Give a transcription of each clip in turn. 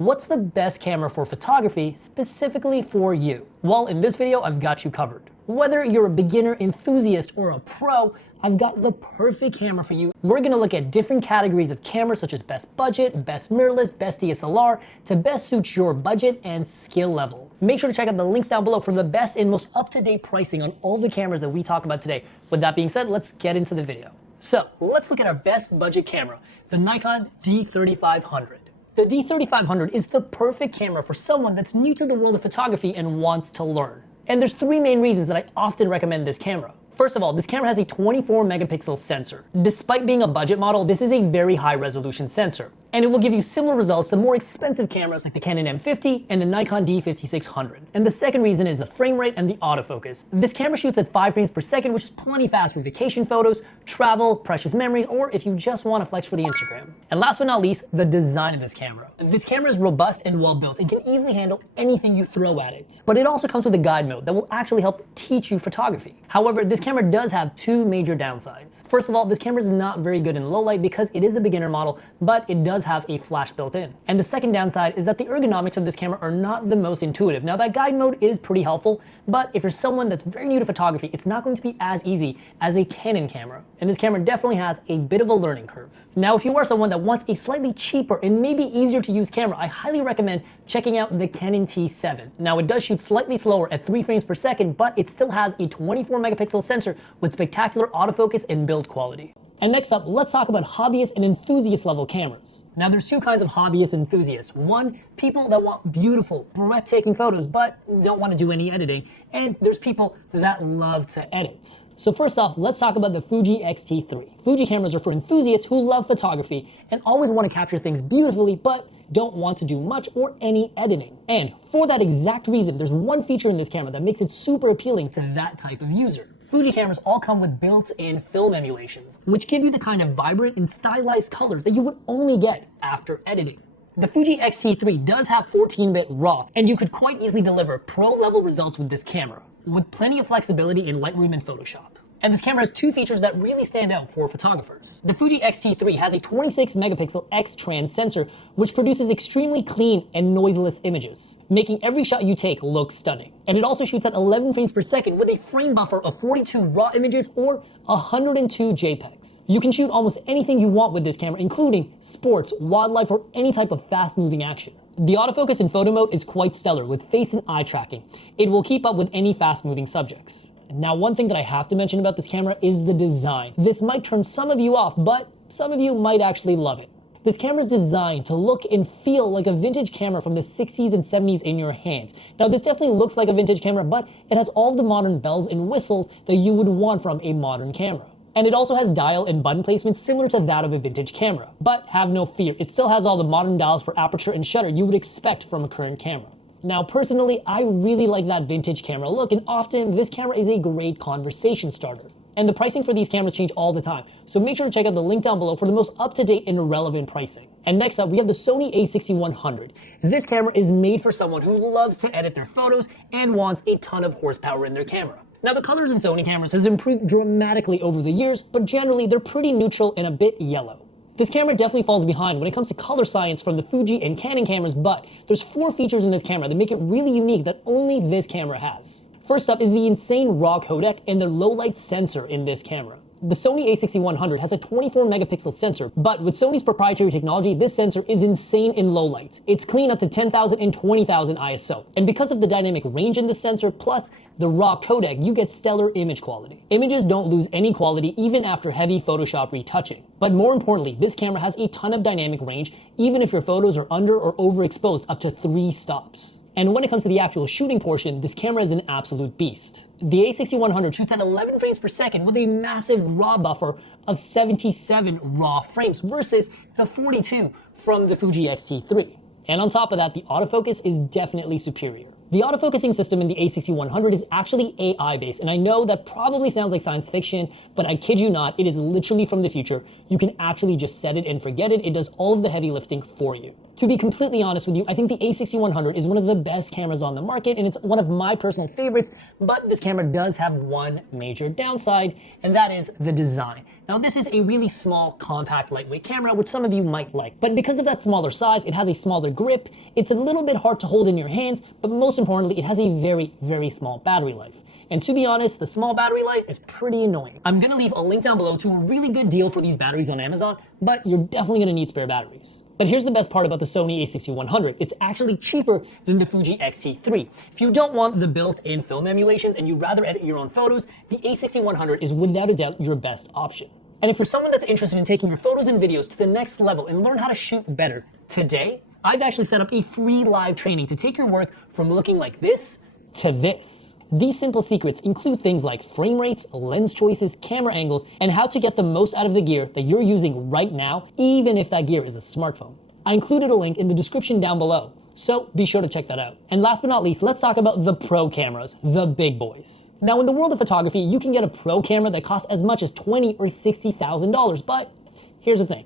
What's the best camera for photography specifically for you? Well, in this video, I've got you covered. Whether you're a beginner, enthusiast, or a pro, I've got the perfect camera for you. We're gonna look at different categories of cameras such as best budget, best mirrorless, best DSLR to best suit your budget and skill level. Make sure to check out the links down below for the best and most up-to-date pricing on all the cameras that we talk about today. With that being said, let's get into the video. So let's look at our best budget camera, the Nikon D3500. The D3500 is the perfect camera for someone that's new to the world of photography and wants to learn. And there's three main reasons that I often recommend this camera. First of all, this camera has a 24 megapixel sensor. Despite being a budget model, this is a very high resolution sensor, and it will give you similar results to more expensive cameras like the Canon M50 and the Nikon D5600. And the second reason is the frame rate and the autofocus. This camera shoots at 5 frames per second, which is plenty fast for vacation photos, travel, precious memories, or if you just want to flex for the Instagram. And last but not least, the design of this camera. This camera is robust and well built and can easily handle anything you throw at it. But it also comes with a guide mode that will actually help teach you photography. However, this camera does have two major downsides. First of all, this camera is not very good in low light because it is a beginner model, but it does have a flash built in. And the second downside is that the ergonomics of this camera are not the most intuitive. Now, that guide mode is pretty helpful, but if you're someone that's very new to photography, it's not going to be as easy as a Canon camera. And this camera definitely has a bit of a learning curve. Now, if you are someone that wants a slightly cheaper and maybe easier to use camera, I highly recommend checking out the Canon T7. Now, it does shoot slightly slower at 3 frames per second, but it still has a 24 megapixel sensor with spectacular autofocus and build quality. And next up, let's talk about hobbyist and enthusiast level cameras. Now, there's two kinds of hobbyist enthusiasts. One, people that want beautiful, breathtaking photos but don't want to do any editing. And there's people that love to edit. So first off, let's talk about the Fuji X-T3. Fuji cameras are for enthusiasts who love photography and always want to capture things beautifully but don't want to do much or any editing. And for that exact reason, there's one feature in this camera that makes it super appealing to that type of user. Fuji cameras all come with built-in film emulations, which give you the kind of vibrant and stylized colors that you would only get after editing. The Fuji X-T3 does have 14-bit RAW, and you could quite easily deliver pro-level results with this camera, with plenty of flexibility in Lightroom and Photoshop. And this camera has two features that really stand out for photographers. The Fuji X-T3 has a 26 megapixel X-Trans sensor, which produces extremely clean and noiseless images, making every shot you take look stunning. And it also shoots at 11 frames per second with a frame buffer of 42 RAW images or 102 JPEGs. You can shoot almost anything you want with this camera, including sports, wildlife, or any type of fast-moving action. The autofocus in photo mode is quite stellar with face and eye tracking. It will keep up with any fast-moving subjects. Now, one thing that I have to mention about this camera is the design. This might turn some of you off, but some of you might actually love it. This camera is designed to look and feel like a vintage camera from the 60s and 70s in your hands. Now, this definitely looks like a vintage camera, but it has all the modern bells and whistles that you would want from a modern camera. And it also has dial and button placement similar to that of a vintage camera. But have no fear, it still has all the modern dials for aperture and shutter you would expect from a current camera. Now, personally, I really like that vintage camera look, and often this camera is a great conversation starter. And the pricing for these cameras change all the time, so make sure to check out the link down below for the most up-to-date and relevant pricing. And next up, we have the Sony A6100. This camera is made for someone who loves to edit their photos and wants a ton of horsepower in their camera. Now, the colors in Sony cameras has improved dramatically over the years, but generally they're pretty neutral and a bit yellow. This camera definitely falls behind when it comes to color science from the Fuji and Canon cameras, but there's 4 features in this camera that make it really unique that only this camera has. First up is the insane RAW codec and the low light sensor in this camera. The Sony A6100 has a 24 megapixel sensor, but with Sony's proprietary technology, this sensor is insane in low light. It's clean up to 10,000 and 20,000 ISO. And because of the dynamic range in this sensor, plus the RAW codec, you get stellar image quality. Images don't lose any quality even after heavy Photoshop retouching. But more importantly, this camera has a ton of dynamic range, even if your photos are under or overexposed up to 3 stops. And when it comes to the actual shooting portion, this camera is an absolute beast. The A6100 shoots at 11 frames per second with a massive RAW buffer of 77 RAW frames versus the 42 from the Fuji X-T3. And on top of that, the autofocus is definitely superior. The autofocusing system in the A6100 is actually AI-based, and I know that probably sounds like science fiction, but I kid you not, it is literally from the future. You can actually just set it and forget it. It does all of the heavy lifting for you. To be completely honest with you, I think the A6100 is one of the best cameras on the market, and it's one of my personal favorites, but this camera does have one major downside, and that is the design. Now, this is a really small, compact, lightweight camera, which some of you might like, but because of that smaller size, it has a smaller grip, it's a little bit hard to hold in your hands, but most importantly, it has a very, very small battery life. And to be honest, the small battery life is pretty annoying. I'm gonna leave a link down below to a really good deal for these batteries on Amazon, but you're definitely gonna need spare batteries. But here's the best part about the Sony A6100. It's actually cheaper than the Fuji X-T3. If you don't want the built-in film emulations and you'd rather edit your own photos, the A6100 is without a doubt your best option. And if you're someone that's interested in taking your photos and videos to the next level and learn how to shoot better, today, I've actually set up a free live training to take your work from looking like this to this. These simple secrets include things like frame rates, lens choices, camera angles, and how to get the most out of the gear that you're using right now, even if that gear is a smartphone. I included a link in the description down below, so be sure to check that out. And last but not least, let's talk about the pro cameras, the big boys. Now, in the world of photography, you can get a pro camera that costs as much as $20,000 or $60,000, but here's the thing.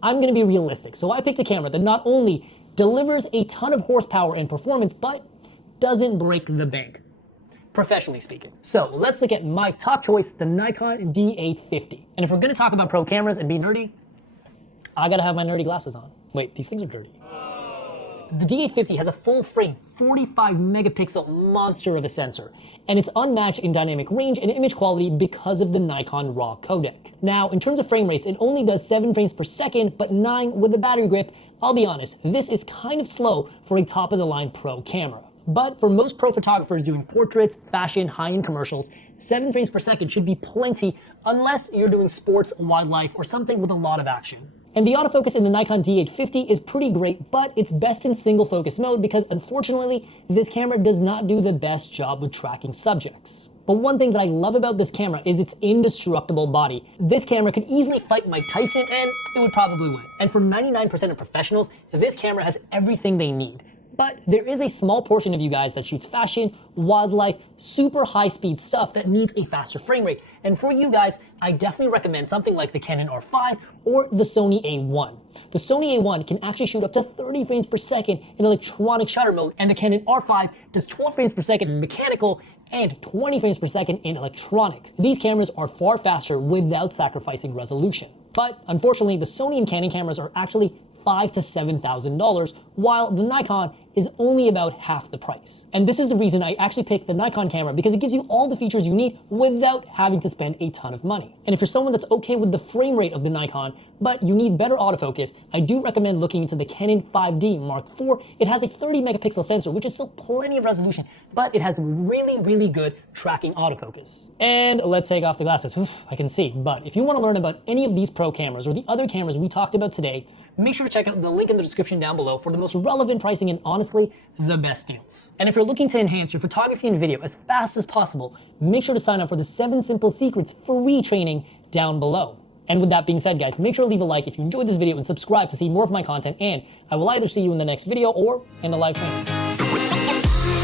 I'm gonna be realistic, so I picked a camera that not only delivers a ton of horsepower and performance, but doesn't break the bank, professionally speaking. So let's look at my top choice, the Nikon D850. And if we're gonna talk about pro cameras and be nerdy, I gotta have my nerdy glasses on. Wait, these things are dirty. The D850 has a full frame, 45 megapixel monster of a sensor, and it's unmatched in dynamic range and image quality because of the Nikon RAW codec. Now, in terms of frame rates, it only does 7 frames per second, but 9 with the battery grip. I'll be honest, this is kind of slow for a top-of-the-line pro camera. But for most pro photographers doing portraits, fashion, high-end commercials, 7 frames per second should be plenty unless you're doing sports, wildlife, or something with a lot of action. And the autofocus in the Nikon D850 is pretty great, but it's best in single focus mode because unfortunately, this camera does not do the best job with tracking subjects. But one thing that I love about this camera is its indestructible body. This camera could easily fight Mike Tyson and it would probably win. And for 99% of professionals, this camera has everything they need. But there is a small portion of you guys that shoots fashion, wildlife, super high-speed stuff that needs a faster frame rate. And for you guys, I definitely recommend something like the Canon R5 or the Sony A1. The Sony A1 can actually shoot up to 30 frames per second in electronic shutter mode, and the Canon R5 does 12 frames per second in mechanical and 20 frames per second in electronic. These cameras are far faster without sacrificing resolution. But unfortunately, the Sony and Canon cameras are actually $5,000 to $7,000, while the Nikon is only about half the price. And this is the reason I actually picked the Nikon camera, because it gives you all the features you need without having to spend a ton of money. And if you're someone that's okay with the frame rate of the Nikon, but you need better autofocus, I do recommend looking into the Canon 5D Mark IV. It has a 30 megapixel sensor, which is still plenty of resolution, but it has really, really good tracking autofocus. And let's take off the glasses. Oof, I can see. But if you want to learn about any of these pro cameras or the other cameras we talked about today, make sure to check out the link in the description down below for the most relevant pricing and honestly, the best deals. And if you're looking to enhance your photography and video as fast as possible, make sure to sign up for the 7 Simple Secrets free training down below. And with that being said, guys, make sure to leave a like if you enjoyed this video and subscribe to see more of my content, and I will either see you in the next video or in the live training.